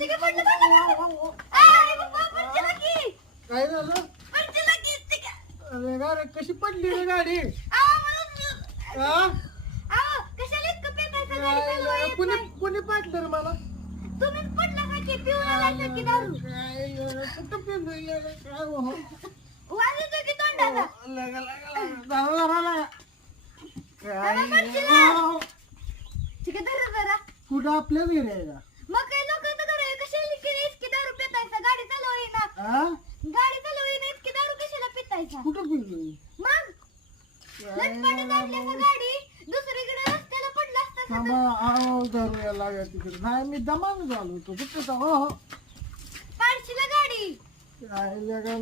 चिके पडलं पडलं. आई बाबा पडलं की. काय झालं? पडलं की चिके. अरे गाडी कशी पडली रे गाडी? हा? कशाला इतकं पेटायचं गाडी चालवायला येत कुणी नाही? कुणी पाडलं रे मला? तुम्हीच पडला का की पिऊन आलायचं की दारू? काय कुठं पिलोय रे? काय हो? वाजवतो की तोंडाला. झाला. बाबा पडशील. चिके धरा जरा. कुठं आपल्या घरी आहे का? मग काय लोक तर कशाला इतकी दारू पितायचं? गाडी चालवली ना. हा? गाडी चालवली ना इतकी दारू कशाला पितायचा? कुठं पिलोय? मग लटपट आणल्याचं गाडी दुसरीकडे रस्त्याला पडलं असतं थांबा आव धरूया लागा तिकडे. नाही मी दमान झालो होतो. कुठं हो हो पाडशीला गाडी. काय जगा